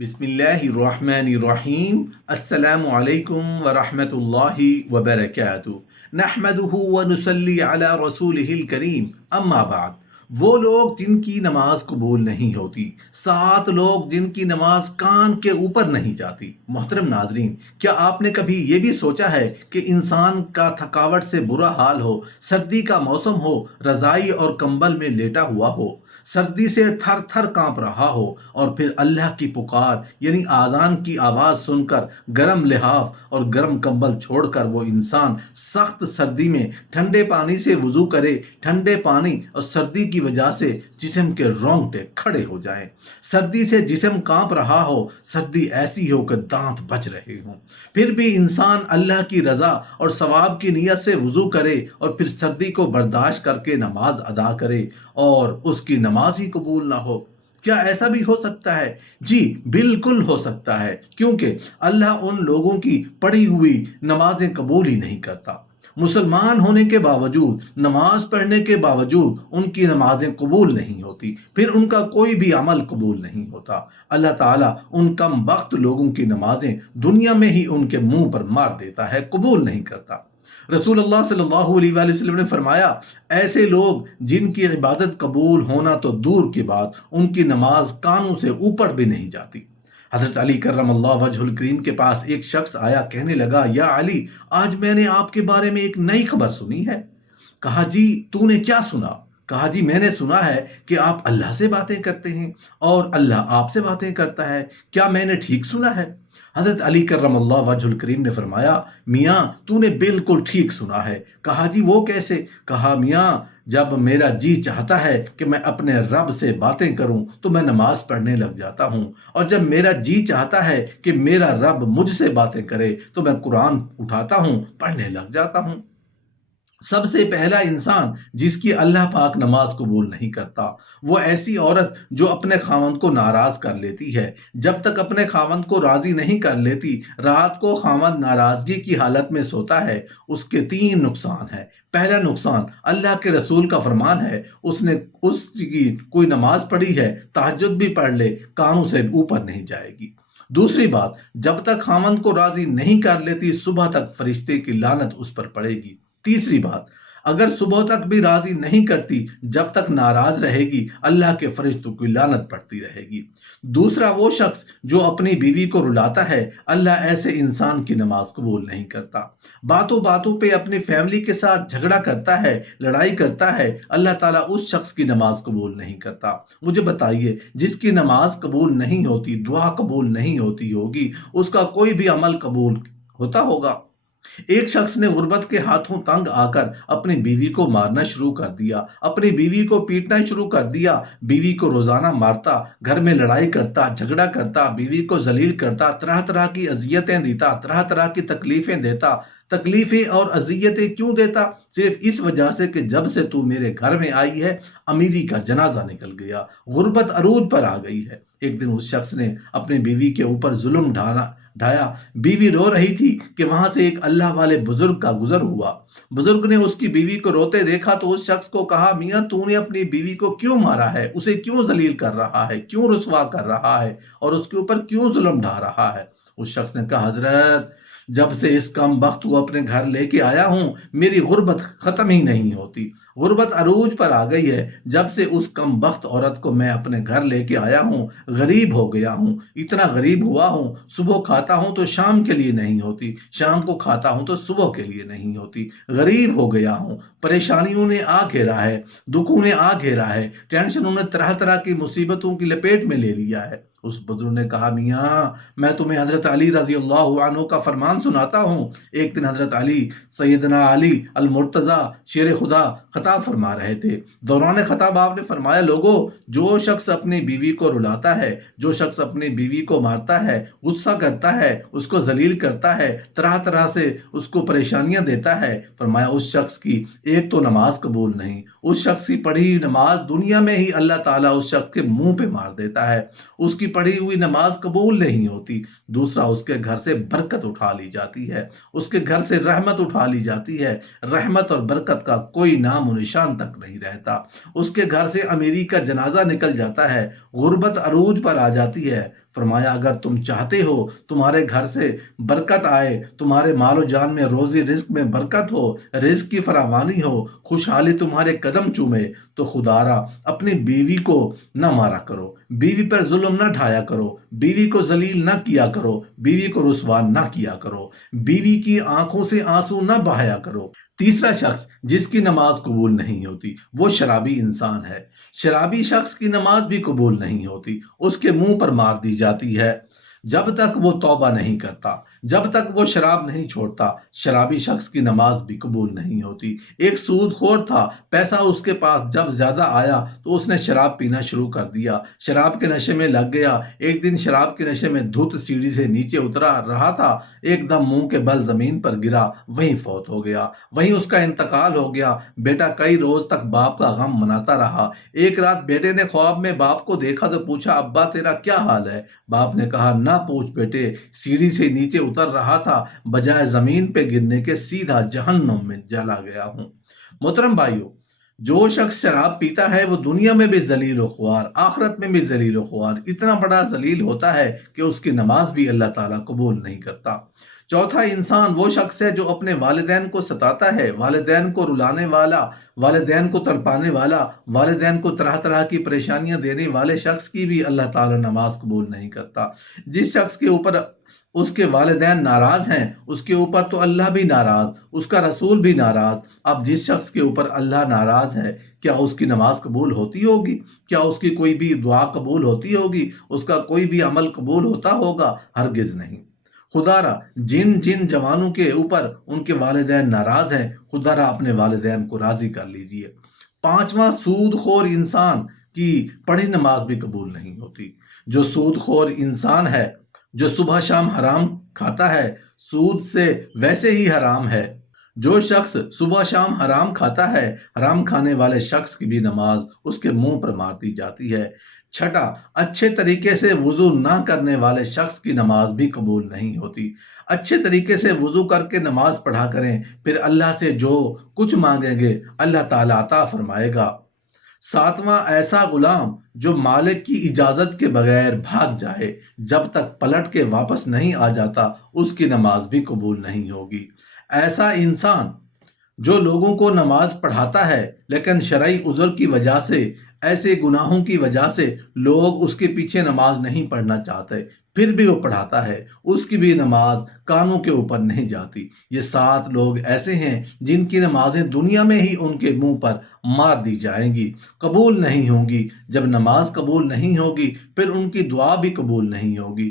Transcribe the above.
بسم اللہ الرحمن الرحیم۔ السلام علیکم ورحمۃ اللہ وبرکاتہ۔ نحمدہ ونصلی علی رسولہ الکریم، اما بعد۔ وہ لوگ جن کی نماز قبول نہیں ہوتی، 7 لوگ جن کی نماز کان کے اوپر نہیں جاتی۔ محترم ناظرین، کیا آپ نے کبھی یہ بھی سوچا ہے کہ انسان کا تھکاوٹ سے برا حال ہو، سردی کا موسم ہو، رضائی اور کمبل میں لیٹا ہوا ہو، سردی سے تھر تھر کانپ رہا ہو، اور پھر اللہ کی پکار یعنی آذان کی آواز سن کر گرم لحاف اور گرم کمبل چھوڑ کر وہ انسان سخت سردی میں ٹھنڈے پانی سے وضو کرے، ٹھنڈے پانی اور سردی کی وجہ سے جسم کے رونگٹے کھڑے ہو جائیں، سردی سے جسم کانپ رہا ہو، سردی ایسی ہو کہ دانت بج رہے ہوں، پھر بھی انسان اللہ کی رضا اور ثواب کی نیت سے وضو کرے اور پھر سردی کو برداشت کر کے نماز ادا کرے اور اس کی نماز ہی قبول نہ ہو۔ کیا ایسا بھی ہو سکتا ہے؟ جی بالکل ہو سکتا ہے، کیونکہ اللہ ان لوگوں کی پڑھی ہوئی نمازیں قبول ہی نہیں کرتا۔ مسلمان ہونے کے باوجود، نماز پڑھنے کے باوجود ان کی نمازیں قبول نہیں ہوتی، پھر ان کا کوئی بھی عمل قبول نہیں ہوتا۔ اللہ تعالیٰ ان کم بخت لوگوں کی نمازیں دنیا میں ہی ان کے منہ پر مار دیتا ہے، قبول نہیں کرتا۔ رسول اللہ صلی اللہ علیہ وآلہ وسلم نے فرمایا، ایسے لوگ جن کی عبادت قبول ہونا تو دور کی بات، ان کی نماز کانوں سے اوپر بھی نہیں جاتی۔ حضرت علی کرم اللہ وجہ الکریم کے پاس ایک شخص آیا، کہنے لگا، یا علی، آج میں نے آپ کے بارے میں ایک نئی خبر سنی ہے۔ کہا، جی تو نے کیا سنا؟ کہا، جی میں نے سنا ہے کہ آپ اللہ سے باتیں کرتے ہیں اور اللہ آپ سے باتیں کرتا ہے، کیا میں نے ٹھیک سنا ہے؟ حضرت علی کرم اللہ وجہ الکریم نے فرمایا، میاں تو نے بالکل ٹھیک سنا ہے۔ کہا، جی وہ کیسے؟ کہا، میاں جب میرا جی چاہتا ہے کہ میں اپنے رب سے باتیں کروں تو میں نماز پڑھنے لگ جاتا ہوں، اور جب میرا جی چاہتا ہے کہ میرا رب مجھ سے باتیں کرے تو میں قرآن اٹھاتا ہوں، پڑھنے لگ جاتا ہوں۔ سب سے پہلا انسان جس کی اللہ پاک نماز قبول نہیں کرتا، وہ ایسی عورت جو اپنے خاوند کو ناراض کر لیتی ہے۔ جب تک اپنے خاوند کو راضی نہیں کر لیتی، رات کو خاوند ناراضگی کی حالت میں سوتا ہے، اس کے 3 نقصان ہیں۔ پہلا نقصان، اللہ کے رسول کا فرمان ہے، اس کی کوئی نماز پڑھی ہے، تہجد بھی پڑھ لے، کانوں سے اوپر نہیں جائے گی۔ دوسری بات، جب تک خاوند کو راضی نہیں کر لیتی، صبح تک فرشتے کی لعنت اس پر پڑے گی۔ تیسری بات، اگر صبح تک بھی راضی نہیں کرتی، جب تک ناراض رہے گی، اللہ کے فرشتوں کی لعنت پڑتی رہے گی۔ دوسرا، وہ شخص جو اپنی بیوی کو رلاتا ہے، اللہ ایسے انسان کی نماز قبول نہیں کرتا۔ باتوں باتوں پہ اپنی فیملی کے ساتھ جھگڑا کرتا ہے، لڑائی کرتا ہے، اللہ تعالیٰ اس شخص کی نماز قبول نہیں کرتا۔ مجھے بتائیے، جس کی نماز قبول نہیں ہوتی، دعا قبول نہیں ہوتی ہوگی، اس کا کوئی بھی عمل قبول ہوتا ہوگا؟ ایک شخص نے غربت کے ہاتھوں تنگ آ کر اپنی بیوی کو مارنا شروع کر دیا، اپنی بیوی کو پیٹنا شروع کر دیا، بیوی کو روزانہ مارتا، گھر میں لڑائی کرتا، جھگڑا کرتا، بیوی کو ذلیل کرتا، طرح طرح کی اذیتیں دیتا، طرح طرح کی تکلیفیں دیتا۔ تکلیفیں اور اذیتیں کیوں دیتا؟ صرف اس وجہ سے کہ جب سے تو میرے گھر میں آئی ہے، امیری کا جنازہ نکل گیا، غربت عروج پر آ گئی ہے۔ ایک دن اس شخص نے اپنی بیوی کے اوپر ظلم ڈھایا، بیوی رو رہی تھی کہ وہاں سے ایک اللہ والے بزرگ کا گزر ہوا۔ بزرگ نے اس کی بیوی کو روتے دیکھا تو اس شخص کو کہا، میاں تو نے اپنی بیوی کو کیوں مارا ہے؟ اسے کیوں ذلیل کر رہا ہے؟ کیوں رسوا کر رہا ہے؟ اور اس کے اوپر کیوں ظلم ڈھا رہا ہے؟ اس شخص نے کہا، حضرت جب سے اس کم بخت کو اپنے گھر لے کے آیا ہوں، میری غربت ختم ہی نہیں ہوتی، غربت عروج پر آ گئی ہے۔ جب سے اس کم بخت عورت کو میں اپنے گھر لے کے آیا ہوں، غریب ہو گیا ہوں، اتنا غریب ہوا ہوں، صبح کھاتا ہوں تو شام کے لیے نہیں ہوتی، شام کو کھاتا ہوں تو صبح کے لیے نہیں ہوتی، غریب ہو گیا ہوں، پریشانیوں نے آ گھیرا ہے، دکھوں نے آ گھیرا ہے، ٹینشنوں نے طرح طرح کی مصیبتوں کی لپیٹ میں لے لیا ہے۔ اس بزرگ نے کہا، میاں میں تمہیں حضرت علی رضی اللہ عنہ کا فرمان سناتا ہوں۔ ایک دن حضرت علی، سیدنا علی المرتضی شیر خدا خطاب فرما رہے تھے۔ دوران خطاب آپ نے فرمایا، لوگو، جو شخص اپنی بیوی کو رلاتا ہے، جو شخص اپنی بیوی کو مارتا ہے، غصہ کرتا ہے، اس کو ذلیل کرتا ہے، طرح طرح سے اس کو پریشانیاں دیتا ہے، فرمایا اس شخص کی ایک تو نماز قبول نہیں، اس شخص کی پڑھی نماز دنیا میں ہی اللہ تعالیٰ اس شخص کے منہ پہ مار دیتا ہے، اس کی پڑھی ہوئی نماز قبول نہیں ہوتی۔ دوسرا، اس کے گھر سے برکت اٹھا لی جاتی ہے، اس کے گھر سے رحمت اٹھا لی جاتی ہے، رحمت اور برکت کا کوئی نام و نشان تک نہیں رہتا، اس کے گھر سے امیری کا جنازہ نکل جاتا ہے، غربت عروج پر آ جاتی ہے۔ فرمایا اگر تم چاہتے ہو تمہارے گھر سے برکت آئے، تمہارے مال و جان میں، روزی رزق میں برکت ہو، رزق کی فراوانی ہو، خوشحالی تمہارے قدم چومے، تو خدارا اپنی بیوی کو نہ مارا کرو، بیوی پر ظلم نہ ڈھایا کرو، بیوی کو ذلیل نہ کیا کرو، بیوی کو رسوا نہ کیا کرو، بیوی کی آنکھوں سے آنسو نہ بہایا کرو۔ تیسرا شخص جس کی نماز قبول نہیں ہوتی وہ شرابی انسان ہے۔ شرابی شخص کی نماز بھی قبول نہیں ہوتی، اس کے منہ پر مار دی جاتی ہے جب تک وہ توبہ نہیں کرتا، جب تک وہ شراب نہیں چھوڑتا۔ شرابی شخص کی نماز بھی قبول نہیں ہوتی۔ ایک سود خور تھا، پیسہ اس کے پاس جب زیادہ آیا تو اس نے شراب پینا شروع کر دیا، شراب کے نشے میں لگ گیا۔ ایک دن شراب کے نشے میں دھت سیڑھی سے نیچے اترا رہا تھا، ایک دم منہ کے بل زمین پر گرا، وہیں فوت ہو گیا، وہیں اس کا انتقال ہو گیا۔ بیٹا کئی روز تک باپ کا غم مناتا رہا۔ ایک رات بیٹے نے خواب میں باپ کو دیکھا تو پوچھا ابا تیرا کیا حال ہے؟ باپ نے کہا نہ پوچھ بیٹے، سیڑھی سے نیچے اتر رہا تھا، بجائے زمین پہ گرنے کے سیدھا جہنم میں چلا گیا ہوں۔ محترم بھائیو، جو شخص شراب پیتا ہے وہ دنیا میں بھی ذلیل و خوار، آخرت میں بھی ذلیل و خوار، اتنا بڑا ذلیل ہوتا ہے کہ اس کی نماز بھی اللہ تعالیٰ قبول نہیں کرتا۔ چوتھا انسان وہ شخص ہے جو اپنے والدین کو ستاتا ہے، والدین کو رلانے والا، والدین کو تڑپانے والا، والدین کو طرح طرح کی پریشانیاں دینے والے شخص کی بھی اللہ تعالیٰ نماز قبول نہیں کرتا۔ جس شخص کے اوپر اس کے والدین ناراض ہیں، اس کے اوپر تو اللہ بھی ناراض، اس کا رسول بھی ناراض۔ اب جس شخص کے اوپر اللہ ناراض ہے، کیا اس کی نماز قبول ہوتی ہوگی؟ کیا اس کی کوئی بھی دعا قبول ہوتی ہوگی؟ اس کا کوئی بھی عمل قبول ہوتا ہوگا؟ ہرگز نہیں۔ خدا را جن جن جوانوں کے اوپر ان کے والدین ناراض ہیں، خدا را اپنے والدین کو راضی کر لیجئے۔ پانچواں، سود خور انسان کی پڑھی نماز بھی قبول نہیں ہوتی۔ جو سود خور انسان ہے، جو صبح شام حرام کھاتا ہے، سود سے ویسے ہی حرام ہے۔ جو شخص صبح شام حرام کھاتا ہے، حرام کھانے والے شخص کی بھی نماز اس کے منہ پر مار دی جاتی ہے۔ چھٹا، اچھے طریقے سے وضو نہ کرنے والے شخص کی نماز بھی قبول نہیں ہوتی۔ اچھے طریقے سے وضو کر کے نماز پڑھا کریں، پھر اللہ سے جو کچھ مانگیں گے اللہ تعالیٰ عطا فرمائے گا۔ ساتواں، ایسا غلام جو مالک کی اجازت کے بغیر بھاگ جائے، جب تک پلٹ کے واپس نہیں آ جاتا اس کی نماز بھی قبول نہیں ہوگی۔ ایسا انسان جو لوگوں کو نماز پڑھاتا ہے لیکن شرعی عذر کی وجہ سے، ایسے گناہوں کی وجہ سے لوگ اس کے پیچھے نماز نہیں پڑھنا چاہتے، پھر بھی وہ پڑھاتا ہے، اس کی بھی نماز کانوں کے اوپر نہیں جاتی۔ یہ 7 لوگ ایسے ہیں جن کی نمازیں دنیا میں ہی ان کے منہ پر مار دی جائیں گی، قبول نہیں ہوں گی۔ جب نماز قبول نہیں ہوگی پھر ان کی دعا بھی قبول نہیں ہوگی۔